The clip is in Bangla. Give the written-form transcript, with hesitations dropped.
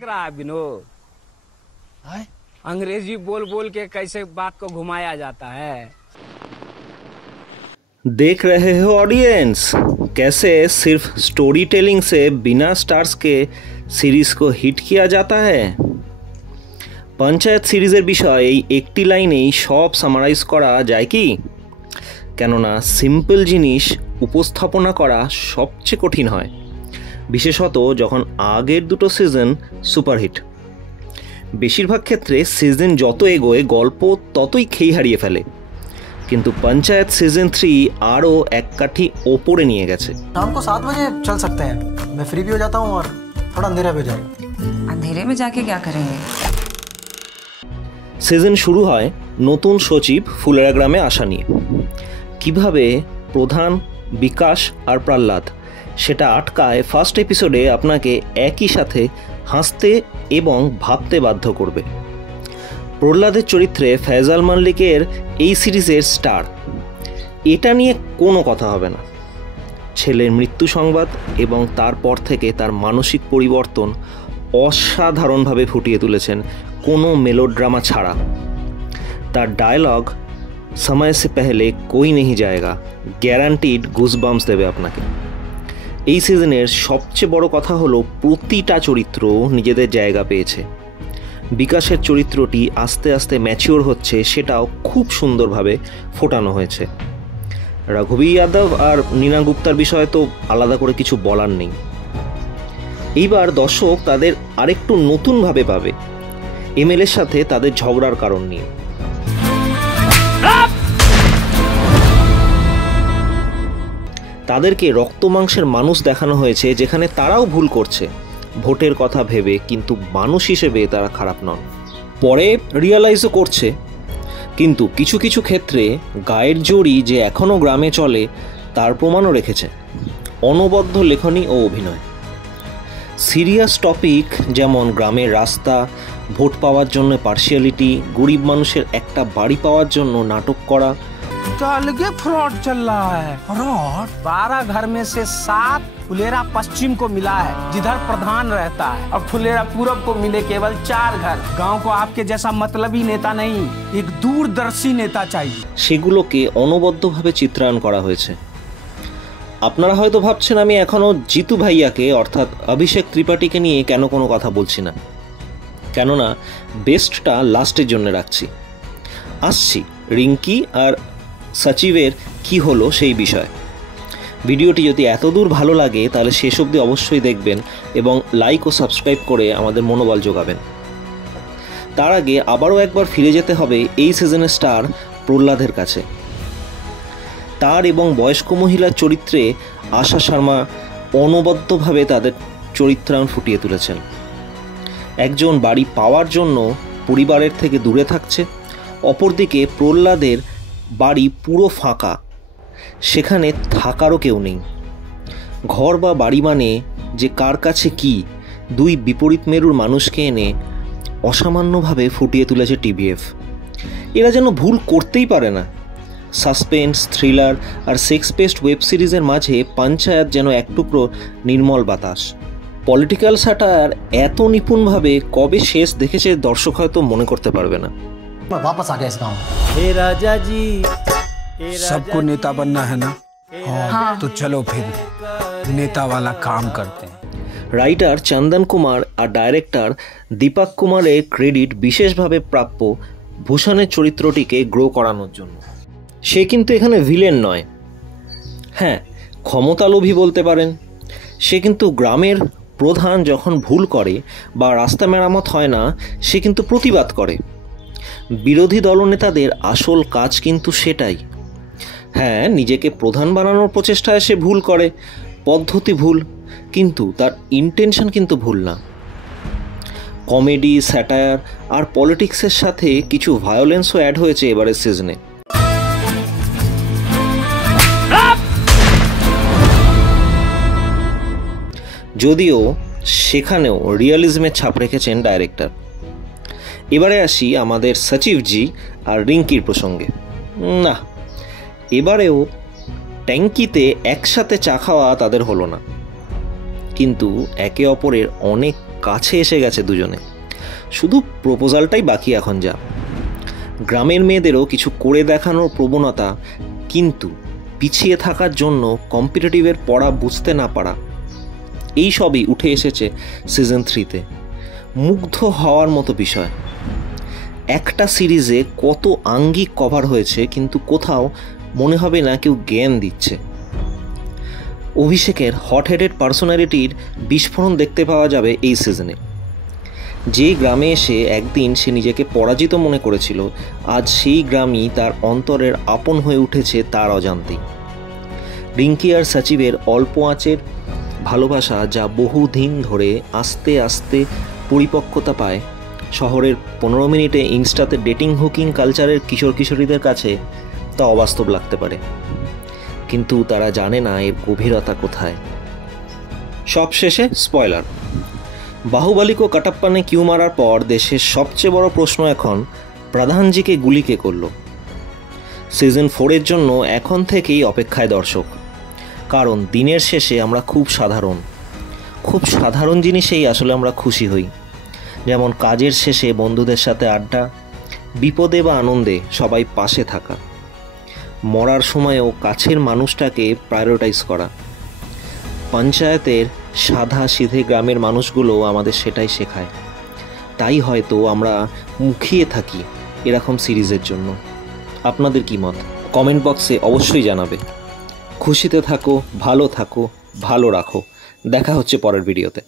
फेंक रहा है विनोद? अंग्रेजी बोल बोल के कैसे बात को घुमाया जाता है। देख रहे हो ऑडियंस, कैसे सिर्फ स्टोरी टेलिंग से बिना स्टार्स के সিরিজ को হিট किया जाता है। পঞ্চায়েত সিরিজের বিষয় এই একটি লাইনেই সব সামারাইজ করা যায় কি? কেননা সিম্পল জিনিস উপস্থাপনা করা সবচেয়ে কঠিন হয়, বিশেষত যখন আগের দুটো সিজন সুপারহিট। বেশিরভাগ ক্ষেত্রে সিজন যত এগোয় গল্প ততই খেই হারিয়ে ফেলে, কিন্তু পঞ্চায়েত সিজন 3 আরও এক কাঠি ওপরে নিয়ে গেছে। शाम को 7 बजे चल सकते हैं, मैं फ्री भी हो जाता हूँ और थोड़ा अंधेरा भी हो जाएगा। अंधेरे में जाके क्या करेंगे? সিজন শুরু হয় নতুন সচিব ফুলেরা গ্রামে আসা নিয়ে। কিভাবে প্রধান, বিকাশ আর প্রহ্লাদ সেটা আটকায় ফার্স্ট এপিসোডে আপনাকে একই সাথে হাসতে এবং ভাবতে বাধ্য করবে। প্রহ্লাদের চরিত্রে ফয়জাল মাল্লিকের এই সিরিজের স্টার, এটা নিয়ে কোনো কথা হবে না। ছেলের মৃত্যু সংবাদ এবং তারপর থেকে তার মানসিক পরিবর্তন অসাধারণভাবে ফুটিয়ে তুলেছেন কোনো মেলোড্রামা ছাড়া। তার ডায়লগ সময় সে পেহলে কোই নেহি যায়গা গ্যারান্টিড গুজবাম্পস দেবে আপনাকে। এই সিজনের সবচেয়ে বড় কথা হলো প্রতিটা চরিত্র নিজেদের জায়গা পেয়েছে। বিকাশের চরিত্রটি আস্তে আস্তে ম্যাচিওর হচ্ছে, সেটাও খুব সুন্দরভাবে ফোটানো হয়েছে। রাঘবী যাদব আর নীনা গুপ্তার বিষয়ে তো আলাদা করে কিছু বলার নেই। এইবার দর্শক তাদের আরেকটু নতুনভাবে পাবে, এমএলএর সাথে তাদের ঝগড়ার কারণ নিয়ে। তাদেরকে রক্ত মাংসের মানুষ দেখানো হয়েছে, যেখানে তারাও ভুল করছে ভোটের কথা ভেবে, কিন্তু মানুষ হিসেবে তারা খারাপ নন। পরে রিয়ালাইজও করছে, কিন্তু কিছু কিছু ক্ষেত্রে গায়ের জোরই যে এখনও গ্রামে চলে তার প্রমাণও রেখেছে অনবদ্য লেখনী ও অভিনয়। সিরিয়াস টপিক যেমন গ্রামের রাস্তা, ভোট পাওয়ার জন্য পার্সিয়ালিটি, গরিব মানুষের একটা বাড়ি পাওয়ার জন্য নাটক করা। अलगे फ्रॉड चल रहा है। फ्रॉड 12 घर में से 7 फुलेरा पश्चिम को मिला है, जिधर प्रधान रहता है, और फुलेरा पूरब को मिले केवल 4 घर। गांव को आपके जैसा मतलबी नेता नहीं, एक दूरदर्शी नेता चाहिए। সেগুলোকে অনবদ্যভাবে চিত্রায়ন করা হয়েছে। আপনারা হয়তো ভাবছেন আমি এখনো জিতু ভাইয়াকে অর্থাৎ অভিষেক ত্রিপাঠীকে নিয়ে কেন কোনো কথা বলছি না, কেননা বেস্টটা লাস্টের জন্য রাখছি। আসছি রিঙ্কি আর সচিবের কি হলো সেই বিষয়। ভিডিওটি যদি এতদূর ভালো লাগে তাহলে শেষ অবধি অবশ্যই দেখবেন এবং লাইক ও সাবস্ক্রাইব করে আমাদের মনোবল যোগাবেন। তার আগে আবারও একবার ফিরে যেতে হবে এই সিজনের স্টার প্রহ্লাদের কাছে। তার এবং বয়স্ক মহিলার চরিত্রে আশা শর্মা অনবদ্যভাবে তাদের চরিত্রায়ণ ফুটিয়ে তুলেছেন। একজন বাড়ি পাওয়ার জন্য পরিবারের থেকে দূরে থাকছে, অপরদিকে প্রহ্লাদের বাড়ি পুরো ফাঁকা, সেখানে থাকারও কেউ নেই। ঘর বা বাড়ি মানে যে কার কাছে কি, দুই বিপরীত মেরুর মানুষকে এনে অসামান্যভাবে ফুটিয়ে তুলেছে টিভিএফ। এরা যেন ভুল করতেই পারে না। সাসপেন্স, থ্রিলার আর সেক্স বেসড ওয়েব সিরিজের মাঝে পঞ্চায়েত যেন এক টুকরো নির্মল বাতাস। পলিটিক্যাল স্যাটায়ার এত নিপুণভাবে কবে শেষ দেখেছে দর্শক হয়তো মনে করতে পারবে না। मैं वापस आ गया इस गाँव। हे राजा जी, सबको नेता बनना है ना? हाँ। तो चलो फिर नेता वाला काम करते हैं। রাইটার চন্দন কুমার আর ডাইরেক্টর দীপক কুমারের ক্রেডিট বিশেষভাবে প্রাপ্য ভূষণের চরিত্রটিকে গ্রো করানোর জন্য। সে কিন্তু এখানে ভিলেন নয়, হ্যাঁ ক্ষমতালোভী বলতে পারেন। সে কিন্তু গ্রামের প্রধান যখন ভুল করে বা রাস্তা মেরামত হয় না, সে কিন্তু প্রতিবাদ করে। বিরোধী দলনেতাদের আসল কাজ কিন্তু সেটাই। হ্যাঁ, নিজেকে প্রধান বানানোর প্রচেষ্টায় সে ভুল করে, পদ্ধতি ভুল, কিন্তু তার ইন্টেনশন কিন্তু ভুল না। কমেডি, স্যাটায়ার আর পলিটিক্সের সাথে কিছু ভায়োলেন্সও অ্যাড হয়েছে এবারের সিজনে। যদিও সেখানেও রিয়ালিজমের ছাপ রেখেছেন ডাইরেক্টর। এবারে আসি আমাদের সচিবজি আর রিঙ্কির প্রসঙ্গে। না, এবারেও ট্যাঙ্কিতে একসাথে চা খাওয়া তাদের হলো না, কিন্তু একে অপরের অনেক কাছে এসে গেছে দুজনে, শুধু প্রপোজালটাই বাকি এখন। যা গ্রামের মেয়েদেরও কিছু করে দেখানোর প্রবণতা, কিন্তু পিছিয়ে থাকার জন্য কম্পিটিটিভের পড়া বুঝতে না পারা, এই সবই উঠে এসেছে সিজন 3-তে। মুগ্ধ হওয়ার মতো বিষয়। একটা সিরিজে কত আঙ্গিক কভার হয়েছে, কিন্তু কোথাও মনে হবে না কেউ জ্ঞান দিচ্ছে। অভিষেকের হট হেডেড পার্সোনালিটির বিস্ফোরণ দেখতে পাওয়া যাবে এই সিজনে। যে গ্রামে এসে একদিন সে নিজেকে পরাজিত মনে করেছিল, আজ সেই গ্রামই তার অন্তরের আপন হয়ে উঠেছে তার অজান্তেই। রিঙ্কি আর সচিবের অল্প আঁচের ভালোবাসা, যা বহুদিন ধরে আস্তে আস্তে পরিপক্কতা পায়, শহরের 15 মিনিটে ইনস্টাতে ডেটিং হুকিং কালচারের কিশোর কিশোরীদের কাছে তা অবাস্তব লাগতে পারে, কিন্তু তারা জানে না এর গভীরতা কোথায়। সবশেষে স্পয়লার, বাহুবলী কো কাটাপ্পা নে কিউ মারার পর দেশের সবচেয়ে বড় প্রশ্ন এখন, প্রধানজিকে গুলি কে করল। সিজন 4-এর জন্য এখন থেকেই অপেক্ষায় দর্শক, কারণ দিনের শেষে আমরা খুব সাধারণ জিনিসেই আসলে আমরা খুশি হই। যেমন কাজের শেষে বন্ধুদের সাথে আড্ডা, বিপদে বা আনন্দে সবাই পাশে থাকা, মরার সময়ও কাছের মানুষটাকে প্রায়োরিটাইজ করা। পঞ্চায়েতের সাদা সিধে গ্রামের মানুষগুলো আমাদের সেটাই শেখায়। তাই হয়তো আমরা মুখিয়ে থাকি এরকম সিরিজের জন্য। আপনাদের কি মত? কমেন্ট বক্সে অবশ্যই জানাবে। খুশিতে থাকো, ভালো রাখো। দেখা হচ্ছে পরের ভিডিওতে।